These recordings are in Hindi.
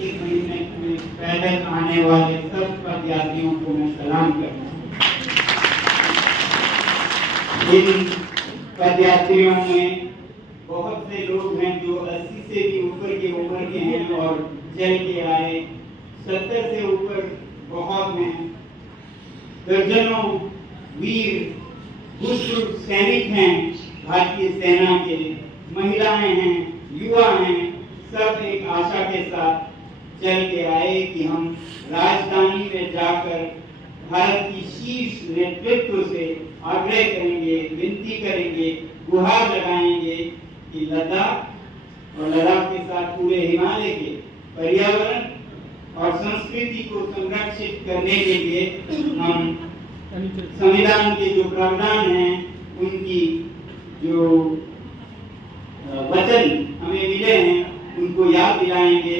एक महीने में पैदल आने वाले सब पदयात्रियों को मैं सलाम करता हूँ। इन पदयात्रियों में बहुत से लोग हैं जो 80 से भी ऊपर की उम्र के हैं और चल के आए, 70 से ऊपर बहुत हैं। दर्जनों वीर बुजुर्ग सैनिक हैं भारतीय सेना के, महिलाएं हैं, युवा हैं, सब एक आशा के साथ चल के आए कि हम राजधानी में जाकर भारत की शीर्ष नेतृत्व से आग्रह करेंगे, विनती करेंगे, गुहार लगाएंगे कि लद्दाख और लद्दाख के साथ पूरे हिमालय के पर्यावरण और संस्कृति को संरक्षित करने के लिए हम संविधान के जो प्रावधान हैं उनकी जो वचन हमें मिले हैं उनको याद दिलाएंगे।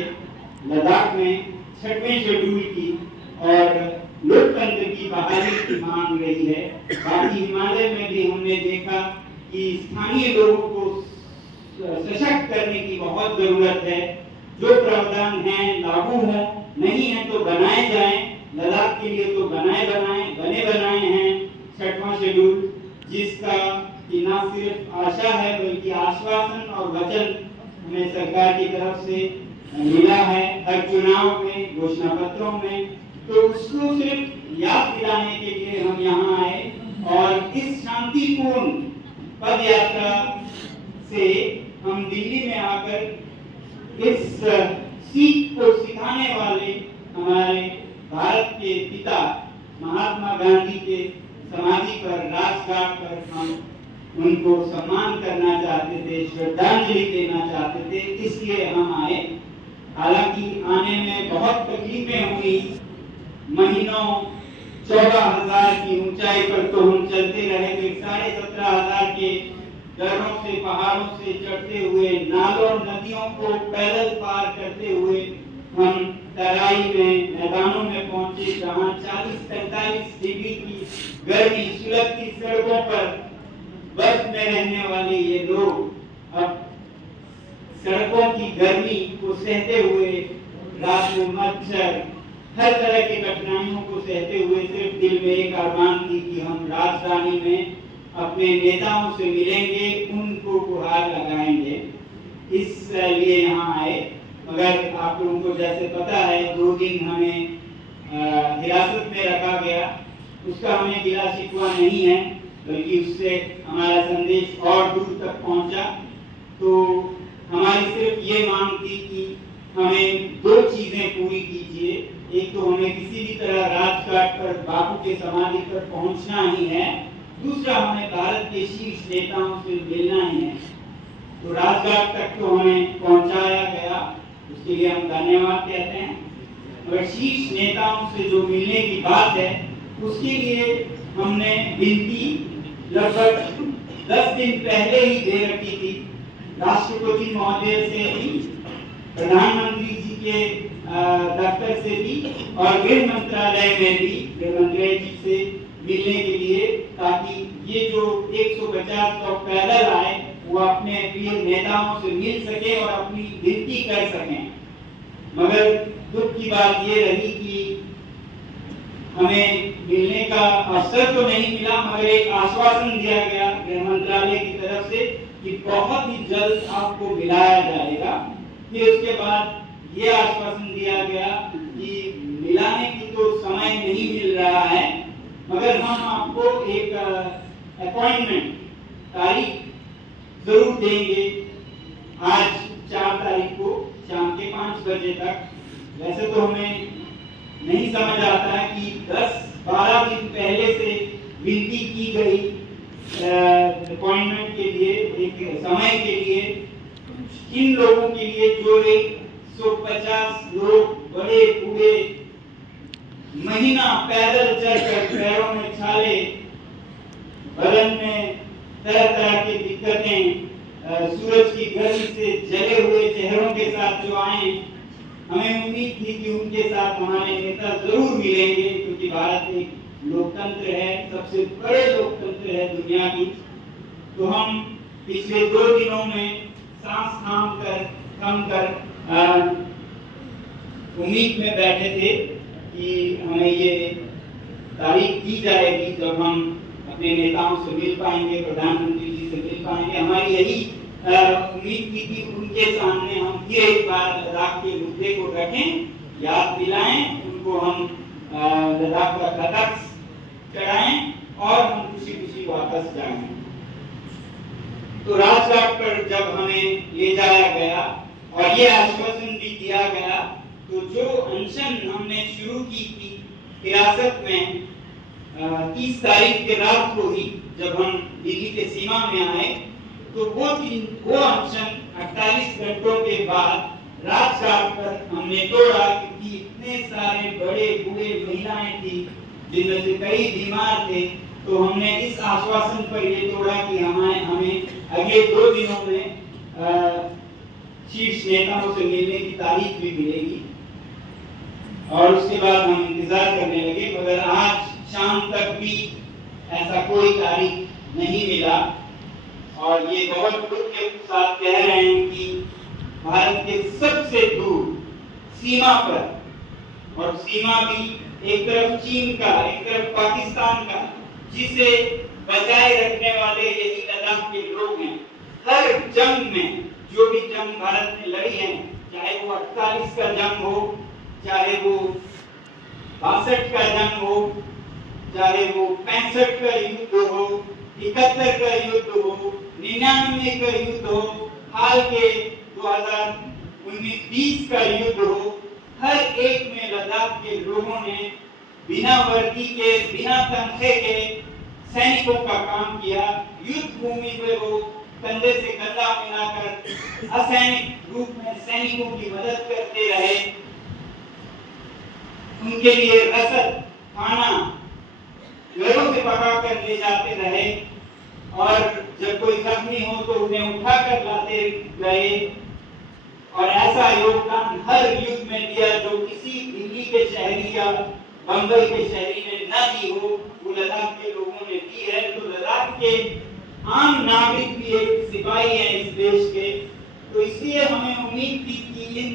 लद्दाख में 6वें शेड्यूल की और लोकतंत्र की बहाली की मांग रही है। बाकी हिमालय में भी हमने देखा कि स्थानीय लोगों को सशक्त करने की बहुत जरूरत है। जो प्रावधान हैं लागू हों, नहीं है तो बनाए जाएं। लद्दाख के लिए तो बने बनाए हैं 6वां शेड्यूल, जिसका कि न सिर्फ आशा है बल्कि आश्वासन और वचन हमें सरकार की तरफ से मिला है हर चुनाव में, घोषणा पत्रों में। तो उसको सिर्फ याद दिलाने के लिए हम यहाँ आए और इस शांतिपूर्ण पद यात्रा से हम दिल्ली में आकर इस सीख को सिखाने वाले हमारे भारत के पिता महात्मा गांधी के समाधि पर, राजघाट पर हम उनको सम्मान करना चाहते थे, श्रद्धांजलि देना चाहते थे, इसलिए हम आए। हालांकि आने में बहुत तकलीफें हुई, महीनों 14,000 की ऊंचाई पर तो हम चलते रहे, फिर 17,500 के दर्रों से, पहाड़ों से चढ़ते हुए, नालों नदियों को पैदल पार करते हुए हम तराई में, मैदानों में पहुंचे, जहां 40-45 डिग्री की गर्मी सुलगती सड़कों पर बर्फ में रहने वाले ये लोग अब सड़कों की गर्मी को सहते हुए, रात में मच्छर, हर तरह की कठिनाइयों को सहते हुए सिर्फ दिल में एक अरमान थी कि हम राजधानी में अपने नेताओं से मिलेंगे, उनको गुहार लगाएंगे। इसलिए यहाँ आए। मगर आप लोगों को जैसे पता है 2 दिन हमें हिरासत में रखा गया। उसका हमें गिला शिकवा नहीं है, बल्कि उससे हमारा संदेश और दूर तक पहुंचा। तो हमारी सिर्फ ये मांग थी कि हमें 2 चीजें पूरी कीजिए। एक तो हमें किसी भी तरह राजघाट पर बापू के समाधि पर पहुंचना ही है, दूसरा हमें भारत के शीर्ष नेताओं से मिलना ही है। तो राजघाट तक तो हमें पहुंचाया गया, उसके लिए हम धन्यवाद कहते हैं। मगर शीर्ष नेताओं से जो मिलने की बात है, उसके लिए हमने विनती लगभग 10 दिन पहले ही दे रखी थी। राष्ट्रपति महोदय से भी, प्रधानमंत्री जी के दफ्तर से भी और गृह मंत्रालय में भी गृह मंत्री जी से मिलने के लिए, ताकि ये जो 150 लोग पैदल आए वो अपने प्रिय नेताओं से मिल सके और अपनी विनती कर सकें। मगर दुख की बात ये रही कि हमें मिलने का अवसर तो नहीं मिला, मगर एक आश्वासन दिया गया गृह मंत्रालय की तरफ से कि बहुत ही जल्द आपको मिलाया जाएगा। फिर उसके बाद ये आश्वासन दिया गया कि मिलाने की तो समय नहीं मिल रहा है, मगर हम आपको एक अपॉइंटमेंट तारीख जरूर देंगे आज 4 तारीख को शाम के 5 बजे तक। वैसे तो हमें नहीं समझ आता है कि 10-12 दिन पहले से विनती की गई अपॉइंटमेंट के लिए, एक समय के लिए, इन लोगों के लिए जो 150 लोग बड़े बूढ़े महीना पैदल चलकर, पैरों में छाले, बदन में तरह तरह की दिक्कतें, सूरज की गर्मी से जले हुए चेहरों के साथ जो आए, हमें उम्मीद थी कि उनके साथ हमारे नेता जरूर मिलेंगे, क्योंकि भारत एक लोकतंत्र है, सबसे बड़े लोकतंत्र है दुनिया की। तो हम पिछले 2 दिनों में सांस थम कर उम्मीद में बैठे थे कि हमें ये तारीख दी जाएगी जब हम अपने नेताओं से मिल पाएंगे, प्रधानमंत्री जी से मिल पाएंगे। हमारी यही उम्मीद थी कि उनके सामने हम ये एक बार लद्दाख के मुद्दे को रखें, याद दिलाएं, उनको हम लद्दाख का पदक चढ़ाएं और हम खुशी खुशी वापस जाएं। तो राजघाट पर जब हमें ले जाया गया और ये आश्वासन भी दिया गया, तो जो अनशन हमने शुरू की थी हिरासत में 30 तारीख के रात को ही जब हम दिल्ली के सीमा में आए, तो वो अनशन 48 घंटों के बाद राजघाट पर हमने तोड़ा, क्योंकि इतने सारे बड़े बूढ़े महिलाएं थी जिनमें से कई बीमार थे। तो हमने इस आश्वासन पर ये तोड़ा कि हमें अगले 2 दिनों में शीर्ष नेताओं से मिलने की तारीख भी मिलेगी, और उसके बाद हम इंतजार करने लगे। मगर आज शाम तक भी ऐसा कोई तारीख नहीं मिला, और ये बहुत दुख के साथ कह रहे हैं कि भारत के सबसे दूर सीमा पर, और सीमा भी एक तरफ चीन का, एक तरफ पाकिस्तान का, जिसे बचाए रखने वाले यही लद्दाख के लोग हैं। हर जंग में, जो भी जंग भारत ने लड़ी है, चाहे वो 48 का जंग हो, चाहे वो 62 का जंग हो, चाहे वो 65 का युद्ध हो, 71 का युद्ध हो, 99 का युद्ध हो, हाल के 2019-20 का युद्ध हो, हर एक में लद्दाख के लोगों ने बिना वर्दी के, बिना तनखे के सैनिकों का काम किया। युद्ध भूमि पे वो कंधे से कंधा मिलाकर असैनिक रूप में सैनिकों की मदद करते रहे, उनके लिए रसद, खाना घरों से पका कर ले जाते रहे, और जब कोई जख्मी हो तो उन्हें उठा कर लाते गए, और ऐसा योगदान हर युद्ध में दिया जो किसी दिल्ली के शहरी या बंबई के शहरी ने न दी हो, वो लद्दाख के लोगों ने दी है। तो लद्दाख के आम नागरिक भी एक सिपाही हैं इस देश के, तो इसलिए हमें उम्मीद थी कि इन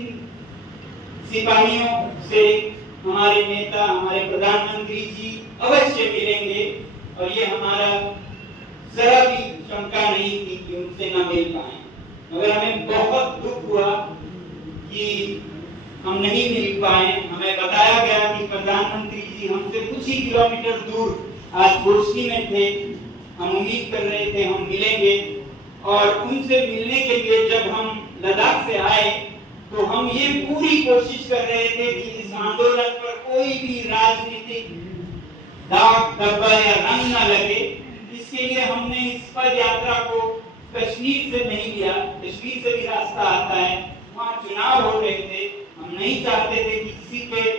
सिपाहियों से हमारे नेता, हमारे प्रधानमंत्री जी अवश्य मिलेंगे, और ये हमारा जरा भी शंका नहीं थी कि उनसे न मिल पाए। मगर हमें बहुत दुख हुआ कि हम नहीं मिल पाए। हमें बताया गया कि प्रधानमंत्री जी हमसे कुछ ही किलोमीटर दूर आज गोष्ठी में थे, हम उम्मीद कर रहे थे हम मिलेंगे, और उनसे मिलने के लिए जब हम लद्दाख से आए तो हम ये पूरी कोशिश कर रहे थे कि इस आंदोलन पर कोई भी राजनीतिक दाग धब्बा या रंग न लगे। इसके लिए हमने इस पद यात्रा को कश्मीर से नहीं लिया, कश्मीर से भी रास्ता आता है, वहाँ चुनाव हो रहे थे, हम नहीं चाहते थे कि किसी के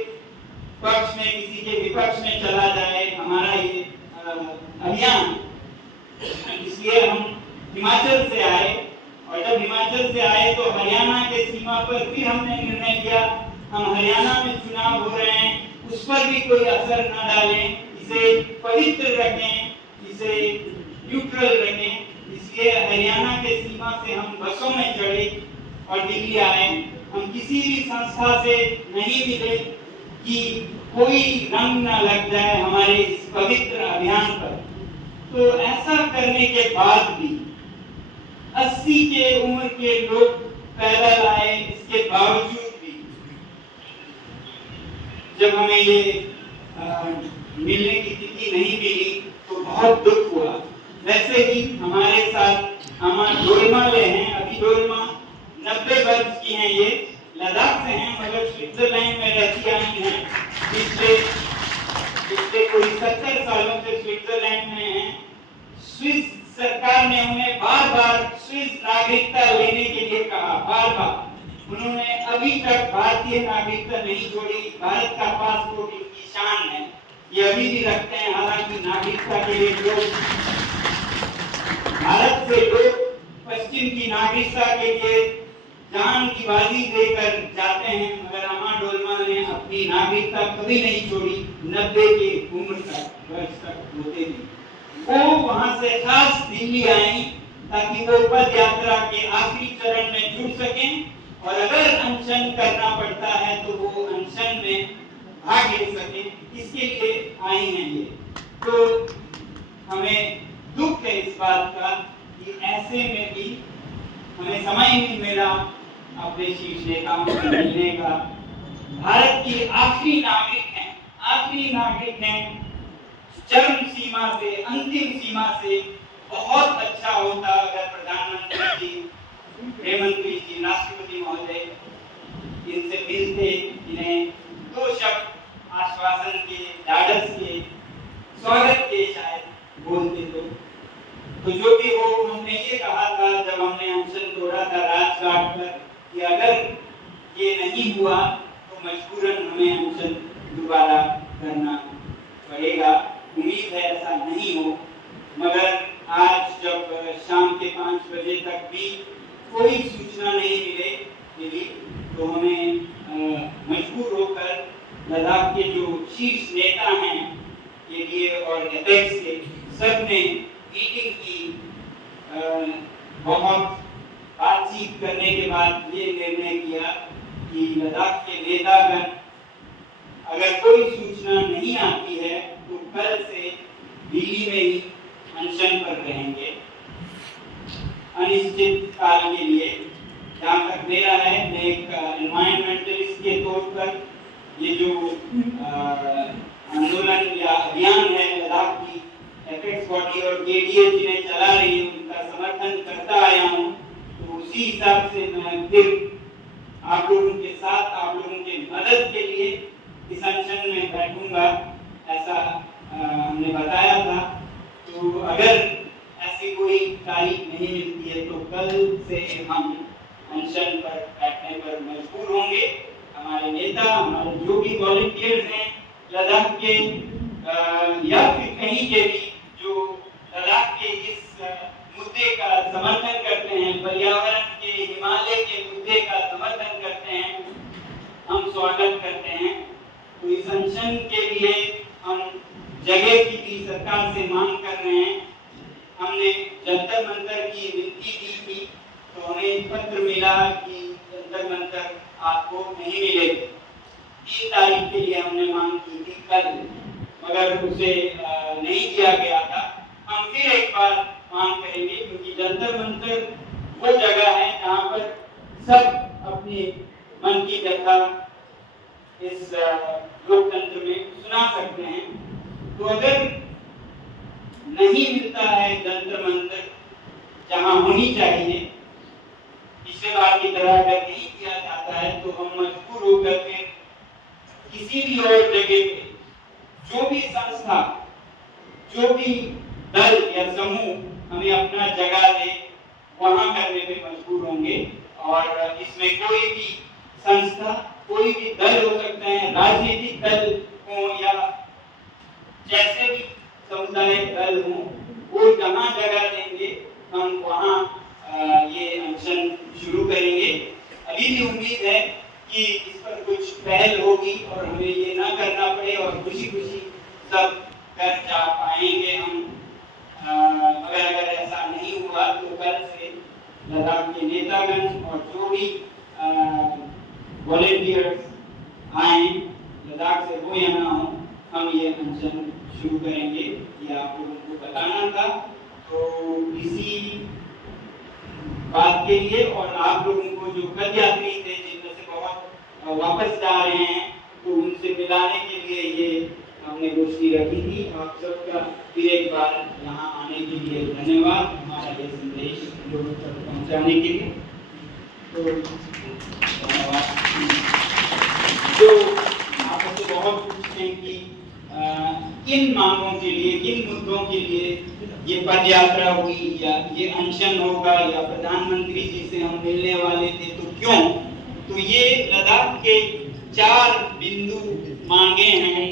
पक्ष में, किसी के विपक्ष में चला जाए हमारा ये अभियान। इसलिए हम हिमाचल से आए, और जब हिमाचल से आए तो हरियाणा के सीमा पर फिर हमने निर्णय किया हम हरियाणा में चुनाव हो रहे हैं, उस पर भी कोई असर न डालें, इसे पवित्र रखें, इसे न्यूट्रल रखें। इसलिए हरियाणा के सीमा से हम बसों में चढ़े और दिल्ली आए। हम किसी भी संस्था से नहीं मिले कि कोई रंग न लग जाए हमारे इस पवित्र अभियान पर। तो ऐसा करने के बाद भी 80 के उम्र के लोग पैदल आए, इसके बावजूद भी जब हमें ये मिलने की तिथि नहीं मिली तो बहुत दुख हुआ। वैसे ही हमारे साथ हमारे डोलमाले हैं, अभी डोलमा 90 वर्ष की हैं, ये लद्दाख से हैं मगर स्विट्जरलैंड में रहती आई हैं, पिछले कोई 70 सालों से स्विट्जरलैंड में हैं। स्विस सरकार ने उन्हें बार-बार स्विस नागरिकता लेने के लिए कहा, बार-बार। उन्होंने अभी तक भारतीय नागरिकता नहीं छोड़ी। भारत का पासपोर्ट इनकी शान है, ये अभी भी रखते हैं। हालांकि नागरिकता के लिए लोग भारत से लोग पश्चिम की नागरिकता के लिए जान की बाजी देकर जाते हैं, मगर अमा डोलमा ने अपनी नागरिकता कभी नहीं छोड़ी। 90 की उम्र तक, वर्ष तक होते भी वो वहां से खास दिल्ली आई ताकि वो पद यात्रा के आखिरी चरण में जुड़ सकें, और अगर अनशन करना पड़ता है तो वो भाग ले सके, इसके लिए आई हैं ये। तो हमें दुख है इस बात का कि ऐसे में भी हमें समय नहीं मिला अपने शीर्ष नेताओं से मिलने का। भारत की आखिरी नागरिक हैं, चरम सीमा से, अंतिम सीमा से। बहुत अच्छा होता अगर प्रधानमंत्री जी, गृहमंत्री जी, राष्ट्रपति महोदय इनसे मिलते, इन्हें दो शब्द आश्वासन के, ढाढ़स के, स्वागत के शायद बोलते। तो जो भी हो, हमने ये कहा था जब हमने अनशन तोड़ा था राजघाट पर कि अगर ये नहीं हुआ तो मजबूरन हमें अनशन दोबारा करना पड़ेगा। उम्मीद है ऐसा नहीं हो, मगर आज जब शाम के 5 बजे तक भी कोई सूचना नहीं मिली तो हमें मजबूर होकर लद्दाख के जो शीर्ष नेता हैं ये और एपेक्स के सब ने मीटिंग की। बहुत बातचीत करने के बाद ये निर्णय किया कि लद्दाख के नेतागण अगर कोई सूचना नहीं आती है तो कल से दिल्ली में ही अनशन पर रहेंगे अनिश्चित काल के लिए। जहाँ तक मेरा है, मैं एक एनवायरमेंटलिस्ट के तौर पर ये जो आंदोलन या अभियान है लद्दाख की एपेक्स बॉडी और केडीए जिन्हें चला रही है उनका समर्थन करता आया हूँ। तो उसी हिसाब से मैं फिर आप लोगों के साथ, आप लोगों के मदद के लिए इस अनशन में बैठूंगा, ऐसा हमने बताया था। तो अगर ऐसी कोई तारीख नहीं मिलती है तो कल से हम अनशन पर बैठने पर मजबूर होंगे। हमारे नेता, हमारे जो भी वॉलंटियर्स हैं लद्दाख के या फिर कहीं के भी जो लद्दाख के इस मुद्दे का समर्थन करते हैं, पर्यावरण के, हिमालय के मुद्दे का समर्थन करते हैं, हम स्वागत करते हैं। तो इस अनशन के लिए हम जगह की भी सरकार से मांग कर रहे हैं। हमने जंतर मंतर की विनती की थी तो हमें पत्र मिला कि जंतर मंतर आपको नहीं मिलेगी। 3 तारीख के लिए हमने मांग की थी कल, मगर उसे नहीं किया गया था। हम फिर एक बार मांग करेंगे क्योंकि जंतर मंतर वो जगह है जहाँ पर सब अपनी मन की व्यथा इस लोकतंत्र में सुना सकते हैं। तो अगर नहीं मिलता है जंतर मंतर जहाँ होनी चाहिए, पिछले बार की तरह अगर नहीं किया जाता है तो हम मजबूर होकर फिर किसी भी और जगह पे जो भी संस्था, जो भी दल या समूह हमें अपना जगह दे वहां करने पे मजबूर होंगे। और इसमें कोई भी संस्था, कोई भी दल हो सकते हैं, राजनीतिक दल हो या जैसे भी सामुदायिक दल हो, वो जहाँ जगह देंगे हम वहाँ ये अनशन शुरू करेंगे। अभी भी उम्मीद है कि इस पर कुछ पहल होगी और हमें ये ना करना पड़े और खुशी खुशी सब कर जा पाएंगे हम। अगर ऐसा नहीं हुआ तो कल से लद्दाख के नेतागण और जो भी वॉलंटियर्स आए लद्दाख से हो या ना हो, हम ये अनशन शुरू करेंगे। ये आप लोगों को बताना था। तो इसी बात के लिए और आप लोगों को जो पद यात्री थे जिनमें से बहुत वापस जा रहे हैं तो उनसे मिलाने के लिए ये हमने गोष्ठी रखी थी। आप सबका फिर एक बार यहाँ आने के लिए धन्यवाद, हमारा ये संदेश लोगों तक पहुँचाने के लिए। तो धन्यवाद। जो आपसे बहुत पूछते हैं कि किन मांगों के लिए, किन मुद्दों के लिए ये पद यात्रा हुई या ये अनशन होगा या प्रधानमंत्री जी से हम मिलने वाले थे तो क्यों? तो ये लद्दाख के 4 बिंदु मांगे हैं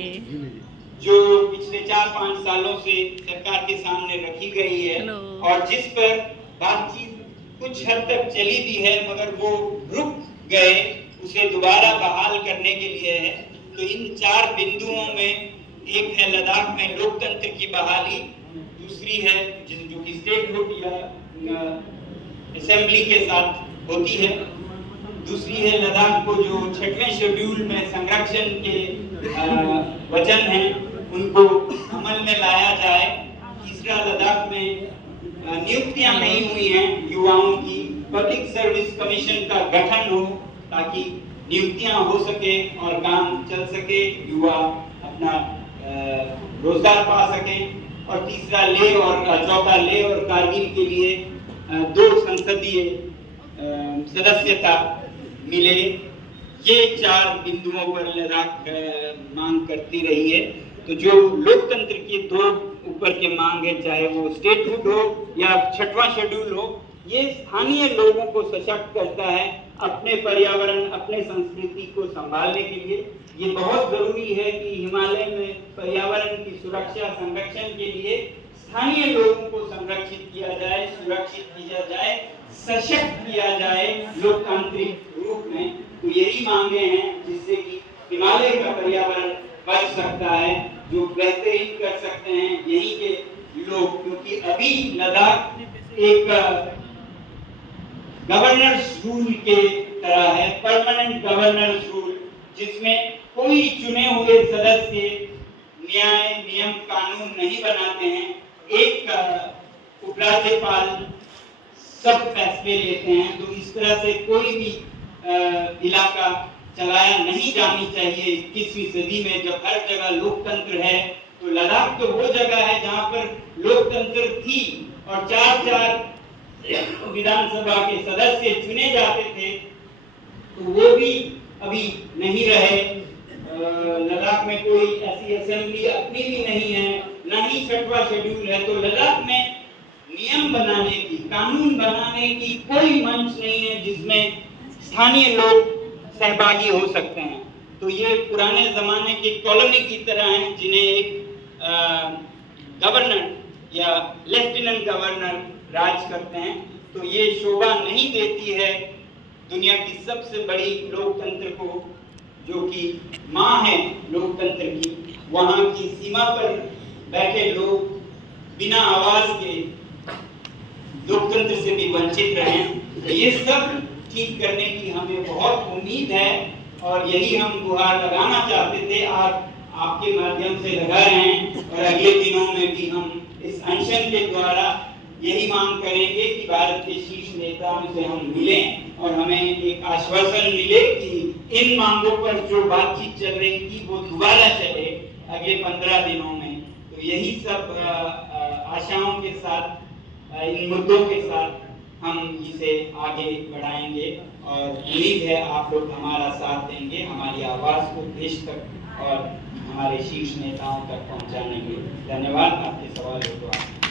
जो पिछले 4-5 सालों से सरकार के सामने रखी गई है और जिस पर बातचीत कुछ हद तक चली भी है मगर वो रुक गए, उसे दोबारा बहाल करने के लिए है। तो इन 4 बिंदुओं में एक है लद्दाख में लोकतंत्र की बहाली, दूसरी है जो कि स्टेटहुड या असेंबली के साथ होती है, दूसरी है लद्दाख को जो 6वें शेड्यूल में संरक्षण के वचन हैं उनको अमल में लाया जाए। तीसरा, लद्दाख में नियुक्तियां नहीं हुई हैं युवाओं की, पब्लिक सर्विस कमीशन का गठन हो ताकि नियुक्तियां हो सके और काम चल सके, युवा अपना रोजगार पा सके। और तीसरा लेह और चौथा लेह और कारगिल के लिए 2 संसदीय सदस्यता मिले। ये 4 बिंदुओं पर लद्दाख मांग करती रही है। तो जो लोकतंत्र की 2 ऊपर के मांग है, चाहे वो स्टेटहुड हो या 6वां शेड्यूल हो, ये स्थानीय लोगों को सशक्त करता है अपने पर्यावरण, अपने संस्कृति को संभालने के लिए। ये बहुत जरूरी है कि हिमालय में पर्यावरण की सुरक्षा संरक्षण के लिए स्थानीय लोगों को संरक्षित किया जाए, सुरक्षित किया जाए, सशक्त किया जाए लोकतांत्रिक रूप में। तो यही मांगे हैं जिससे कि हिमालय का पर्यावरण बच सकता है, जो बेहतरीन कर सकते हैं यहीं के लोग। क्योंकि अभी लद्दाख एक गवर्नर्स रूल के तरह है, परमानेंट गवर्नर्स रूल, जिसमें कोई चुने हुए सदस्य न्याय, नियम, कानून नहीं बनाते हैं। एक उपराज्यपाल सब फैसले लेते हैं। तो इस तरह से कोई भी इलाका चलाया नहीं जानी चाहिए 21वीं सदी में, जब हर जगह लोकतंत्र है। तो लद्दाख तो वो जगह है जहां पर लोकतंत्र थी और 4-4 विधानसभा के सदस्य चुने जाते थे, तो वो भी अभी नहीं रहे। लद्दाख में कोई ऐसी असेंबली अपनी भी नहीं है, न ही 6वां शेड्यूल है। तो लद्दाख में नियम बनाने की, कानून बनाने की कोई मंच नहीं है जिसमें स्थानीय लोग सहभागी हो सकते हैं। तो ये पुराने जमाने की कॉलोनी की तरह हैं, जिन्हें एक गवर्नर या लेफ्टिनेंट गवर्नर राज करते हैं। तो ये शोभा नहीं देती है दुनिया की सबसे बड़ी लोकतंत्र को, जो कि माँ है लोकतंत्र की। वहाँ की सीमा पर बैठे लोग बिना आवाज के लोकतंत्र से भी वंचित रहे। ये सब ठीक करने की हमें बहुत उम्मीद है और यही हम गुहार लगाना चाहते थे, आज आपके माध्यम से लगा रहे हैं। और अगले दिनों में भी हम इस अनशन के द्वारा यही मांग करेंगे कि भारत के शीर्ष नेताओं से हम मिलें और हमें एक आश्वासन मिले कि इन मांगों पर जो बातचीत चल रही थी वो दोबारा चले अगले 15 दिनों में। तो यही सब आशाओं के साथ, इन मुद्दों के साथ हम इसे आगे बढ़ाएंगे और उम्मीद है आप लोग हमारा साथ देंगे, हमारी आवाज़ को देश तक और हमारे शीर्ष नेताओं तक पहुंचाने के। धन्यवाद। आपके सवाल हो तो आप